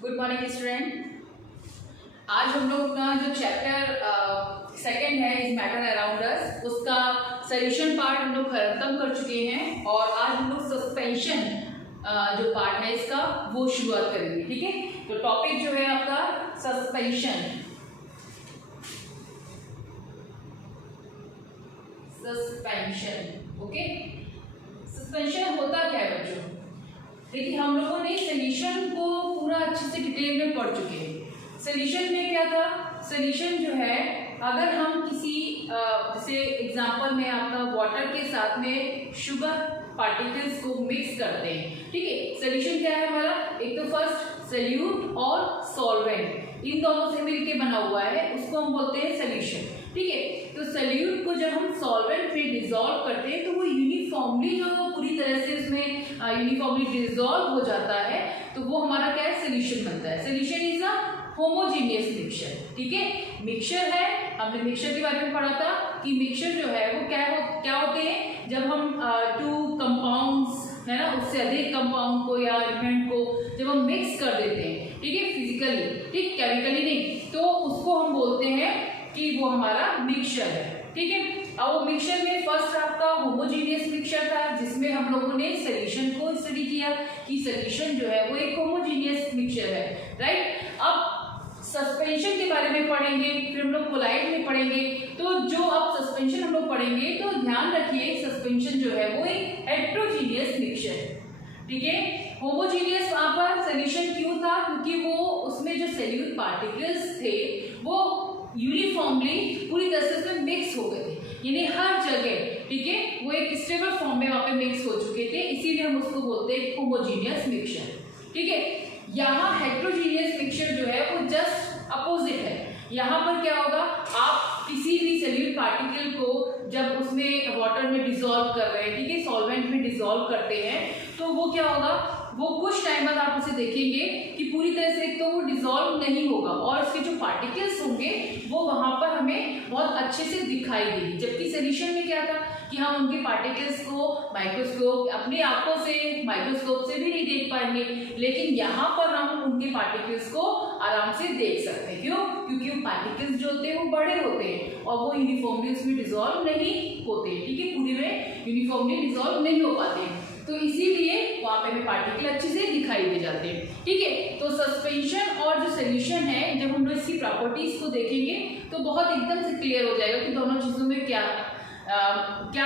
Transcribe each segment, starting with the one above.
Good morning student. आज हम लोग अपना जो चैप्टर सेकंड है इज मैटर अराउंड अस, उसका सॉल्यूशन पार्ट हम लोग खत्म कर चुके हैं और आज हम लोग सस्पेंशन जो पार्ट है इसका वो शुरुआत करेंगे। ठीक है, तो टॉपिक जो है आपका सस्पेंशन। ओके, सस्पेंशन होता क्या है बच्चों? देखिए, हम लोगों ने सॉल्यूशन को पूरा अच्छे से डिटेल में पढ़ चुके हैं। सॉल्यूशन में क्या था? सॉल्यूशन जो है, अगर हम किसी जैसे एग्जांपल में आपका वाटर के साथ में शुगर पार्टिकल्स को मिक्स करते हैं। ठीक है, सॉल्यूशन क्या है हमारा? एक तो फर्स्ट सॉल्यूट और सॉल्वेंट, इन दोनों से मिलकर बना हुआ है, उसको हम बोलते हैं सॉल्यूशन। ठीक है, तो सॉल्यूट को जब हम सॉल्वेंट में डिसॉल्व करते हैं तो वो यूनिफॉर्मली जो पूरी तरह से उसमें यूनिफॉर्मली डिसॉल्व हो जाता है, तो वो हमारा क्या है? सॉल्यूशन बनता है। Solution is a homogeneous mixture. ठीक है, मिक्सचर है, हमने मिक्सचर के बारे में पढ़ा था कि मिक्सचर जो है वो क्या होते हैं? जब हम टू कंपाउंड्स है ना, उससे अधिक कंपाउंड को या एलिमेंट को जब हम मिक्स कर देते हैं, ठीक है, फिजिकली, ठीक, केमिकली नहीं, तो उसको हम बोलते हैं कि वो हमारा मिक्सचर है। ठीक है, अब वो मिक्सचर में फर्स्ट आपका होमोजीनियस मिक्सचर था जिसमें हम लोगों ने सॉल्यूशन को स्टडी किया कि सॉल्यूशन जो है वो एक होमोजीनियस मिक्सचर है। राइट, अब सस्पेंशन के बारे में पढ़ेंगे, फिर हम लोग कोलाइड में पढ़ेंगे। तो जो अब सस्पेंशन हम लोग पढ़ेंगे तो ध्यान रखिए, सस्पेंशन जो है वो एक हेटेरोजीनियस मिक्सचर है। ठीक है, होमोजीनियस वहां पर सॉल्यूशन क्यों था? क्योंकि वो उसमें जो सॉल्यूट पार्टिकल्स थे वो यूनिफॉर्मली पूरी तरह से मिक्स हो गए थे, यानी हर जगह, ठीक है, वो एक स्टेबल फॉर्म में वहां पे मिक्स हो चुके थे, इसीलिए हम उसको बोलते हैं होमोजीनियस मिक्सचर। ठीक है, यहाँ हेटेरोजीनियस मिक्सचर जो है वो जस्ट अपोजिट है। यहाँ पर क्या होगा? आप किसी भी सॉल्यूट पार्टिकल को जब उसमें वाटर में डिसॉल्व कर रहे हैं, ठीक है, सॉल्वेंट में डिसॉल्व करते हैं, तो वो क्या होगा? वो कुछ टाइम बाद आप उसे देखेंगे कि पूरी तरह से तो वो डिसॉल्व नहीं होगा और उसके जो पार्टिकल्स होंगे वो वहां पर हमें बहुत अच्छे से दिखाई देंगे। जबकि सॉल्यूशन में क्या था कि हम उनके पार्टिकल्स को माइक्रोस्कोप, अपनी आंखों से माइक्रोस्कोप से भी नहीं देख पाएंगे, लेकिन यहाँ पर हम उनके पार्टिकल्स को आराम से देख सकते हैं। क्यों? क्योंकि वो पार्टिकल्स जो होते हैं वो बड़े होते हैं और वो यूनिफॉर्मली उसमें डिसॉल्व नहीं होते। ठीक है, पूरी में यूनिफॉर्मली डिसॉल्व नहीं हो पाते, तो इसीलिए वहां पे हमें पार्टिकल अच्छे से दिखाई दे जाते हैं। ठीक है, तो सस्पेंशन और जो सॉल्यूशन है, जब हम लोग इसकी प्रॉपर्टीज को देखेंगे तो बहुत एकदम से क्लियर हो जाएगा कि दोनों चीजों में क्या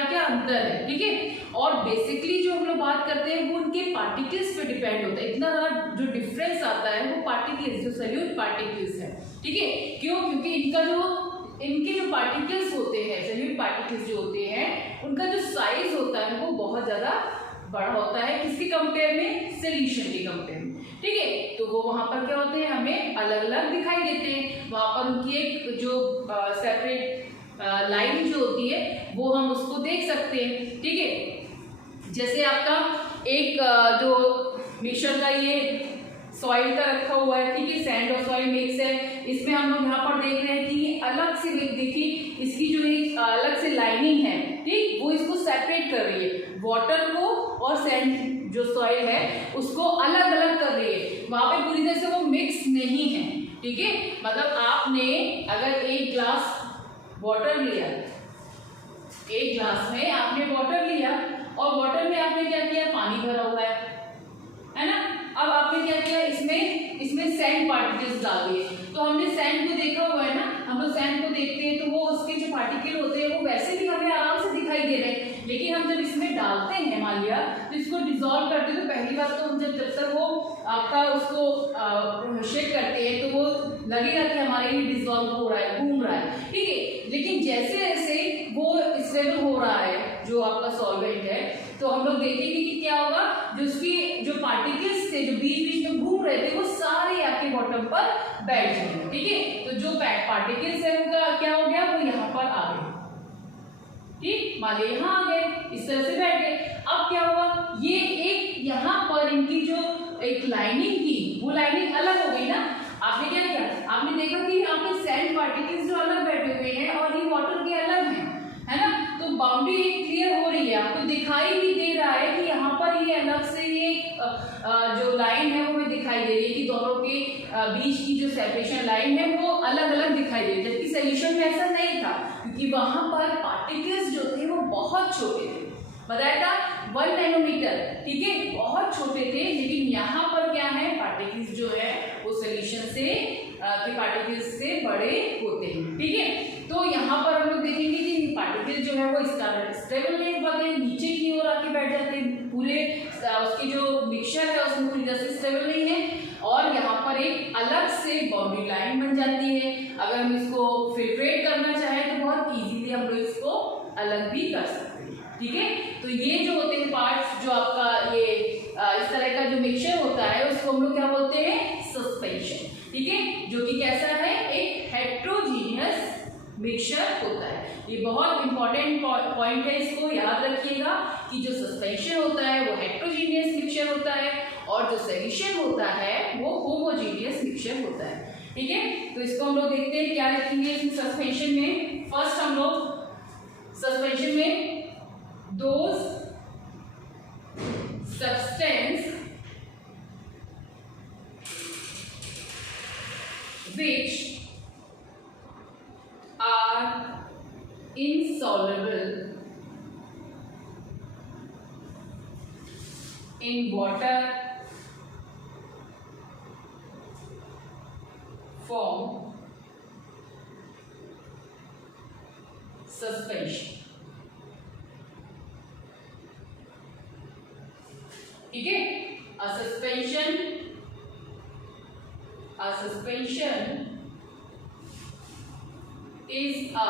क्या अंतर है। ठीक है, और बेसिकली जो हम लोग बात करते हैं वो उनके पार्टिकल्स पे डिपेंड होता है। इतना ज्यादा जो डिफरेंस आता है वो पार्टिकल्स, जो सॉल्यूट पार्टिकल्स है। ठीक है, क्यों? क्योंकि इनके जो पार्टिकल्स होते हैं, सॉल्यूट पार्टिकल्स जो होते हैं, उनका जो साइज होता है वो बहुत ज्यादा बड़ा होता है। किसके कंपेयर में? सॉल्यूशन के कंपेयर में। ठीक है, तो वो वहां पर क्या होते हैं? हमें अलग अलग दिखाई देते हैं। वहां पर उनकी एक जो सेपरेट लाइन जो होती है वो हम उसको देख सकते हैं। ठीक है, जैसे आपका एक जो मिक्सचर का ये सॉइल का रखा हुआ है, ठीक है, सैंड और सॉइल मिक्स है, इसमें हम लोग यहाँ पर देख रहे हैं कि अलग से देखिए इसकी जो एक अलग से लाइनिंग है, ठीक, वो इसको सेपरेट कर रही है, वाटर को और सैंड जो सॉइल है उसको अलग अलग कर रही है। वहां पे पूरी तरह से वो मिक्स नहीं है। ठीक है, मतलब आपने अगर एक ग्लास वाटर लिया, एक ग्लास में आपने वाटर लिया और वाटर में आपने क्या किया? पानी भरा हुआ है ना? अब आपने क्या किया? इसमें सैंड पार्टिकल्स डाल दिए। तो हमने सैंड को देखा हुआ है ना, हम लोग सैंड को देखते हैं तो वो उसके जो पार्टिकल होते हैं वो वैसे भी हमें आराम से दिखाई दे रहे हैं, लेकिन हम जब इसमें डालते हैं, मान लिया तो इसको डिसॉल्व करते हैं, तो पहली बात तो हम जब तक वो आपका उसको शेक करते हैं तो वो लगेगा कि हमारे लिए डिसॉल्व हो रहा है, घूम रहा है। ठीक है, लेकिन जैसे जैसे वो स्टेबल हो रहा है जो आपका सॉल्वेंट है, तो हम लोग देखेंगे कि क्या होगा? जो उसकी जो पार्टिकल्स थे जो बीच बीच में घूम रहे थे वो सारे आपके बॉटम पर बैठ जाएंगे। ठीक है, तो जो पार्टिकल्स है उनका क्या हो गया? वो यहाँ पर आ गए। ठीक, मान लीजिए यहाँ आ गए, इस तरह से बैठ गए। अब क्या हुआ? ये एक यहाँ पर इनकी जो एक लाइनिंग थी वो लाइनिंग अलग हो गई ना। आपने क्या किया? आपने देखा कि यहाँ पे सैंड पार्टिकल्स जो अलग बैठे हुए हैं और ये वाटर के अलग हैं, है ना? तो बाउंड्री एक क्लियर हो रही है, आपको दिखाई भी दे रहा है कि यहाँ पर ये अलग से ये जो लाइन है वो हमें दिखाई दे रही है कि दोनों के बीच की जो सेपरेशन लाइन है वो अलग अलग दिखाई दे रही है, जबकि सोल्यूशन में ऐसा नहीं था क्योंकि वहां पर पार्टिकल्स जो थे वो बहुत छोटे थे, बताया था 1 नैनोमीटर, ठीक है, बहुत छोटे थे। लेकिन यहाँ पर क्या है, पार्टिकल्स जो है वो सोल्यूशन से के पार्टिकल्स से बड़े होते हैं, ठीक है। तो यहाँ पर हम लोग देखेंगे कि पार्टिकल जो है वो स्टेबल नहीं हो पाते, नीचे की ओर आके बैठ जाते हैं, पूरे उसकी जो मिक्सचर है उसमें पूरी तरह से स्टेबल नहीं है, और यहाँ पर एक अलग से बाउंड्री लाइन बन जाती है। अगर हम इसको फिल्ट्रेट करना चाहें तो बहुत इजीली हम लोग इसको अलग भी कर सकते हैं, ठीक है। तो ये जो होते हैं पार्ट्स, जो आपका ये इस तरह का जो मिक्सचर होता है उसको हम लोग क्या बोलते हैं, सस्पेंशन, ठीक है, जो कि कैसा है, एक हेट्रोजीनियस मिक्सचर होता है। ये बहुत इंपॉर्टेंट पॉइंट है, इसको याद रखिएगा कि जो सस्पेंशन होता है वो हेट्रोजीनियस मिक्सचर होता है और जो सॉल्यूशन होता है वो होमोजीनियस मिक्सचर होता है, ठीक है। तो इसको हम लोग देखते हैं क्या लिखेंगे इसमें सस्पेंशन में। फर्स्ट हम लोग सस्पेंशन में those substance which are insoluble in water form suspension, ठीक है। A suspension is a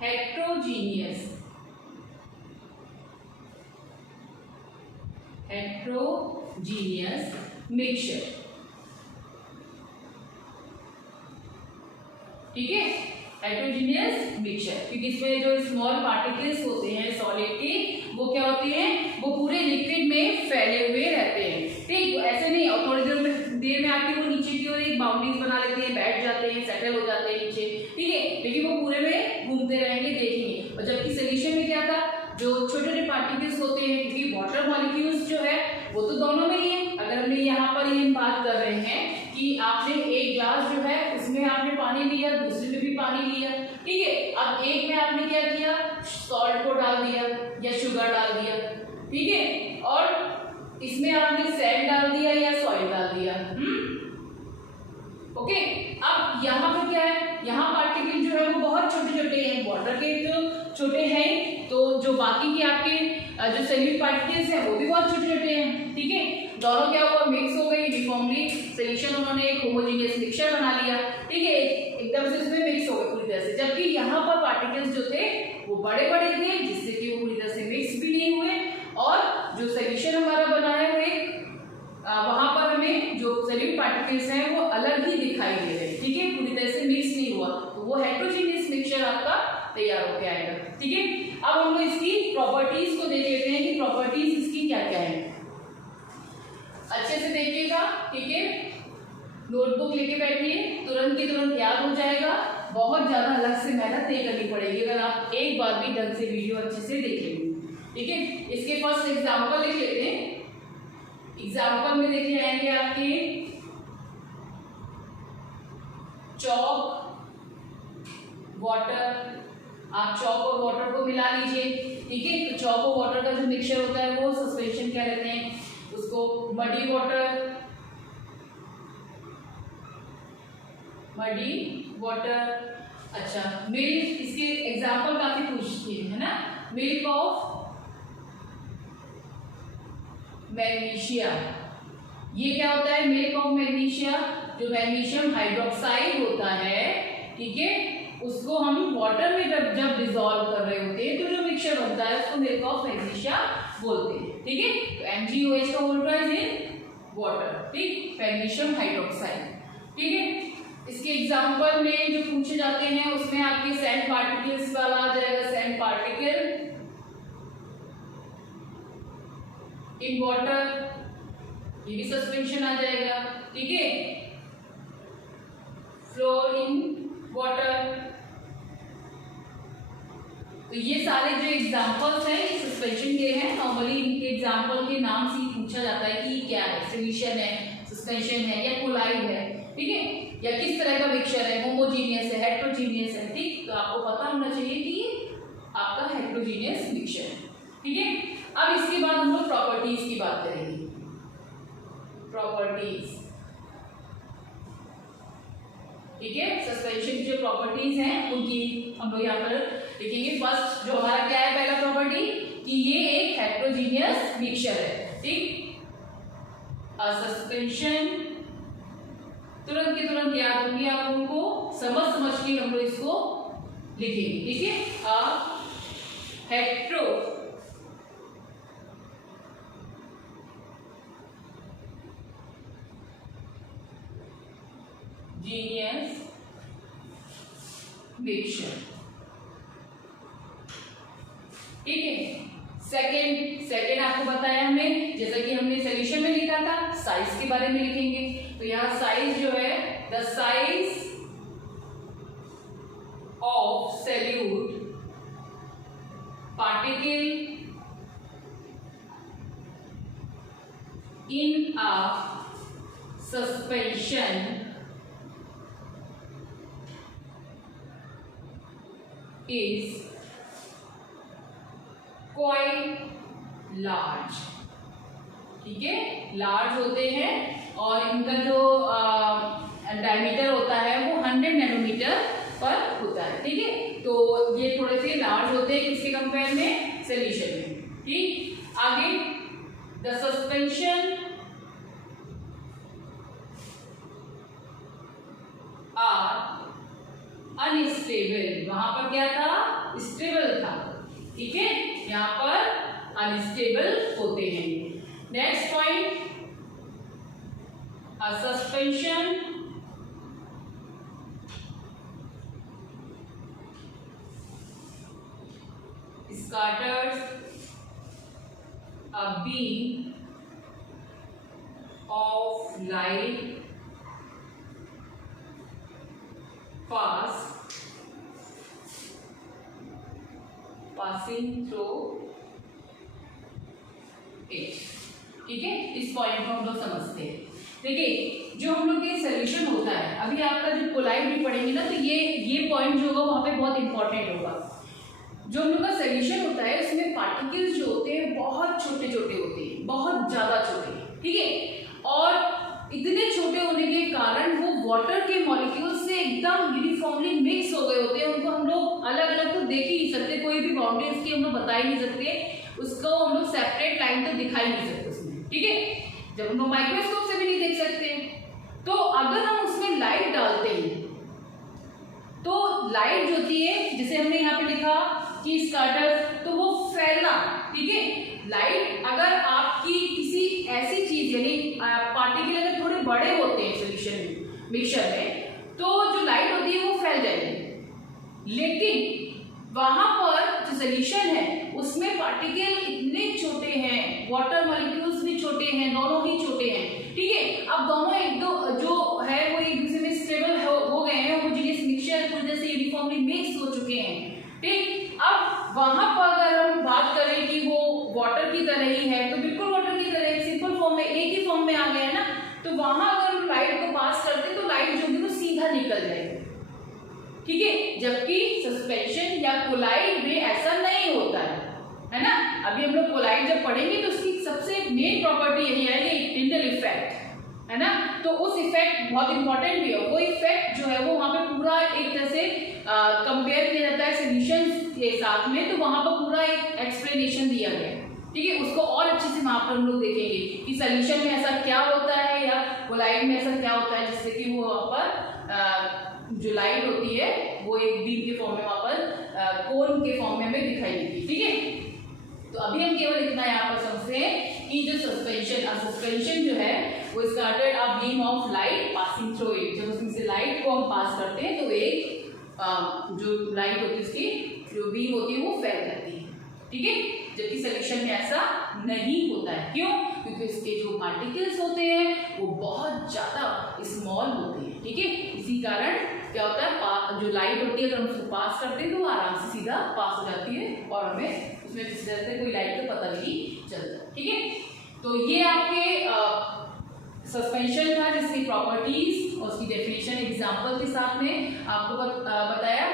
heterogeneous mixture, ठीक है, हेट्रोजीनियस मिक्सचर, क्योंकि इसमें जो स्मॉल पार्टिकल्स होते हैं सॉलिड के वो क्या होते हैं, वो पूरे लिक्विड में फैले हुए रहते हैं, ठीक, ऐसे नहीं और थोड़ी देर में आके वो नीचे की ओर एक बाउंड्रीज बना लेते हैं, बैठ जाते हैं, सेटल हो जाते हैं नीचे, ठीक है, लेकिन वो पूरे में घूमते रहेंगे, देखेंगे। और जबकि सोल्यूशन में क्या था, जो छोटे छोटे पार्टिकल्स होते हैं, क्योंकि वाटर मॉलिक्यूल्स जो है वो तो दोनों में ही है। अगर हमने यहाँ पर ये बात कर रहे हैं कि आपने एक ग्लास जो है उसमें आपने पानी लिया, दूसरे में भी पानी लिया, ठीक है, अब एक में आपने क्या किया, सॉल्ट को डाल दिया या शुगर डाल दिया, ठीक है, और इसमें आपने सैंड डाल दिया या सॉइल डाल दिया, ओके। अब यहाँ पे क्या है, यहाँ पार्टिकल जो है वो बहुत छोटे छोटे हैं, वाटर के जो छोटे हैं, तो जो बाकी के आपके जो सॉलिड पार्टिकल्स हैं वो भी बहुत छोटे छोटे हैं, ठीक है। दोनों क्या हुआ, मिक्स हो गई यूनिफॉर्मली, सोल्यूशन उन्होंने एक होमोजेनियस मिक्सचर बना लिया, ठीक है, एकदम से उसमें मिक्स हो गए पूरी तरह से। जबकि यहाँ पर पार्टिकल्स जो थे वो बड़े बड़े थे, जिससे कि वो पूरी तरह से मिक्स भी नहीं हुए, और जो सोल्यूशन हमारा बना है वो एक वहां पर हमें जो सॉलिड पार्टिकल्स हैं वो अलग ही दिखाई दे रहे हैं, ठीक है, पूरी तरह से मिक्स नहीं हुआ, तो वो हेट्रोजीनियस मिक्सचर आपका तैयार होके आएगा, ठीक है। अब हम लोग इसकी प्रॉपर्टीज को देख लेते हैं कि प्रॉपर्टीज इसकी क्या क्या है, अच्छे से देखिएगा, ठीक है, नोटबुक लेके बैठिए, तुरंत की तुरंत याद हो जाएगा, बहुत ज्यादा अलग से मेहनत नहीं करनी पड़ेगी अगर आप एक बार भी ढंग से वीडियो अच्छे से देख लेंगे, ठीक है। इसके फर्स्ट एग्जाम्पल लिख लेते हैं। एग्जाम्पल में देखिए आएंगे आपके चॉक, वाटर, आप चॉक और वाटर को मिला लीजिए, ठीक है। तो चॉक और वाटर का जो मिक्सचर होता है वो सस्पेंशन क्या रहते हैं, उसको मडी वाटर, अच्छा, मिल्क, इसके एग्जाम्पल काफी पूछती है ना, मिल्क ऑफ मैग्नीशिया, ये क्या होता है, मिल्क ऑफ मैग्नीशिया, जो मैग्नीशियम हाइड्रोक्साइड होता है, ठीक है, उसको हम वाटर में जब डिसॉल्व कर रहे होते हैं तो जो मिक्सचर बनता है उसको मिल्क ऑफ मैग्नीशिया बोलते हैं, ठीक है। तो MgOH का होल इन वाटर, ठीक, मैग्नीशियम हाइड्रोक्साइड, ठीक है। इसके एग्जांपल में जो पूछे जाते हैं उसमें आपके सैंड पार्टिकल्स वाला आ जाएगा, सैंड पार्टिकल इन वाटर, ये भी सस्पेंशन आ जाएगा, ठीक है। फ्लोर इन वाटर, तो ये सारे जो एग्जांपल्स हैं एग्जाम्पल के नाम से ही पूछा जाता है कि क्या है, सोल्यूशन है, सस्पेंशन है या कोलाइड है, ठीक है, या किस तरह का मिक्सचर है, होमोजीनियस है, हेट्रोजीनियस है, ठीक। तो आपको पता होना चाहिए कि ये आपका हेट्रोजीनियस मिक्सचर है, ठीक है। अब इसके बाद हम लोग प्रॉपर्टीज की बात करेंगे। प्रॉपर्टीज, ठीक है, सस्पेंशन की जो प्रॉपर्टीज हैं उनकी हम लोग यहाँ पर लिखेंगे। फर्स्ट जो हमारा क्या है, पहला प्रॉपर्टी कि ये एक हेट्रोजीनियस मिक्सचर है, ठीक। सस्पेंशन तुरंत के तुरंत याद होंगे आप लोगों को, समझ के हम लोग इसको लिखेंगे, ठीक है। हेट्रोजीनियस मिक्सचर, ठीक है। सेकेंड आपको बताया हमने, जैसा कि हमने सॉल्यूशन में लिखा था, साइज के बारे में लिखेंगे। तो यहाँ साइज जो है, the size of solute particle in a suspension is quite large, ठीक है, लार्ज होते हैं और इनका जो डायमीटर होता है वो 100 नैनोमीटर पर होता है, ठीक है। तो ये थोड़े से लार्ज होते हैं किसके कंपेयर में, सॉल्यूशन में, ठीक। आगे द सस्पेंशन आर अनस्टेबल, वहां पर क्या था, स्टेबल था, ठीक है, यहाँ पर अनस्टेबल होते हैं। Next point, a suspension scatters a beam of light passing through it, ठीक है। इस पॉइंट को हम लोग समझते हैं। देखिए जो हम लोग ये सोल्यूशन होता है, अभी आपका जो कोलाइड भी पढ़ेंगे ना, तो ये पॉइंट जो होगा वहाँ पे बहुत इंपॉर्टेंट होगा। जो हम लोग का सोल्यूशन होता है उसमें पार्टिकल्स जो होते हैं बहुत छोटे छोटे होते हैं, बहुत ज्यादा छोटे, ठीक है। और इतने छोटे होने के कारण वो वाटर के मॉलिक्यूल से एकदम यूनिफॉर्मली मिक्स हो गए होते हैं। उनको हम लोग अलग अलग तो देख ही नहीं सकते, कोई भी बाउंड्री उसकी हम लोग बता ही नहीं सकते, उसको हम लोग सेपरेट लाइन तो दिखा ही नहीं सकते उसमें, ठीक है। जब हम लोग माइक्रोस्कोप से भी नहीं देख सकते, तो अगर हम उसमें लाइट डालते हैं तो लाइट जो होती है, जैसे हमने यहाँ पे लिखा कि स्कैटर, तो वो फैलना, ठीक है। लाइट अगर आपकी किसी ऐसी चीज यानी पार्टिकल अगर थोड़े बड़े होते हैं सोल्यूशन मिक्सचर में, तो जो लाइट होती है वो फैल जाएगी। लेकिन वहां पर जो सोल्यूशन है उसमें पार्टिकल इतने छोटे हैं, वाटर मॉलिक्यूल्स भी छोटे हैं, दोनों ही छोटे हैं, ठीक है। अब दोनों एक दो जो है वो एक दूसरे में स्टेबल हो गए हैं, होमोजेनियस मिक्सचर पूरी तरह से यूनिफॉर्मली मिक्स हो चुके हैं, ठीक। अब वहां पर अगर हम बात करें कि वो वाटर की तरह ही है, तो बिल्कुल वाटर की तरह सिंपल फॉर्म में, एक ही फॉर्म में आ गया है ना। तो वहां अगर हम लाइट को पास करते तो लाइट जो है वो सीधा निकल जाएगी, ठीक है। जबकि सस्पेंशन या कोलाइड में ऐसा नहीं होता है ना। अभी हम लोग कोलाइड जब पढ़ेंगे तो उसकी सबसे मेन प्रॉपर्टी यही आएगी, टिंडल इफेक्ट, है ना। तो उस इफेक्ट बहुत इंपॉर्टेंट भी है, वो इफेक्ट जो है वो वहां पे पूरा एक तरह से कंपेयर किया जाता है सोल्यूशन के साथ में, तो वहां पर पूरा एक एक्सप्लेनेशन दिया गया है, ठीक है। उसको और अच्छे से वहां पर हम लोग देखेंगे कि सोल्यूशन में ऐसा क्या होता है या कोलाइड में ऐसा क्या होता है, जिससे कि वो वहां पर जो लाइट होती है वो एक बीम के फॉर्म में वहां पर कोन के फॉर्म में हमें दिखाई देती है, ठीक है। तो अभी हम केवल इतना यहाँ पर समझते हैं कि जो सस्पेंशन जो है वो scattered a beam of light passing through it. जब उसमें से लाइट को हम पास करते हैं तो एक जो लाइट होती है उसकी जो बीम होती है वो फैल जाती है, ठीक है। जबकि सोल्यूशन में ऐसा नहीं होता है, क्यों? क्योंकि इसके जो पार्टिकल्स होते हैं वो बहुत ज्यादा स्मॉल होते हैं, ठीक है। इसी कारण क्या होता है, जो लाइट होती है अगर हम उसको पास करते हैं तो वो आराम से सीधा पास हो जाती है और हमें उसमें किसी तरह से कोई लाइट का पता भी नहीं चलता, ठीक है। तो ये आपके सस्पेंशन था जिसकी प्रॉपर्टीज और उसकी डेफिनेशन एग्जांपल के साथ में आपको बताया।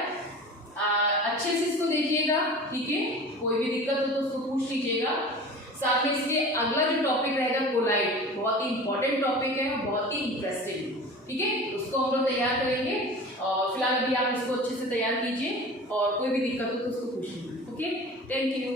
अच्छे से इसको देखिएगा, ठीक है, कोई भी दिक्कत हो तो उसको पूछ लीजिएगा। साथ में इसके अगला जो टॉपिक रहेगा कोलाइड, बहुत ही इंपॉर्टेंट टॉपिक है, बहुत ही इंटरेस्टिंग, ठीक है, उसको हम लोग तैयार करेंगे। और फिलहाल अभी आप इसको अच्छे से तैयार कीजिए और कोई भी दिक्कत हो तो उसको पूछ लीजिए। Okay, thank you.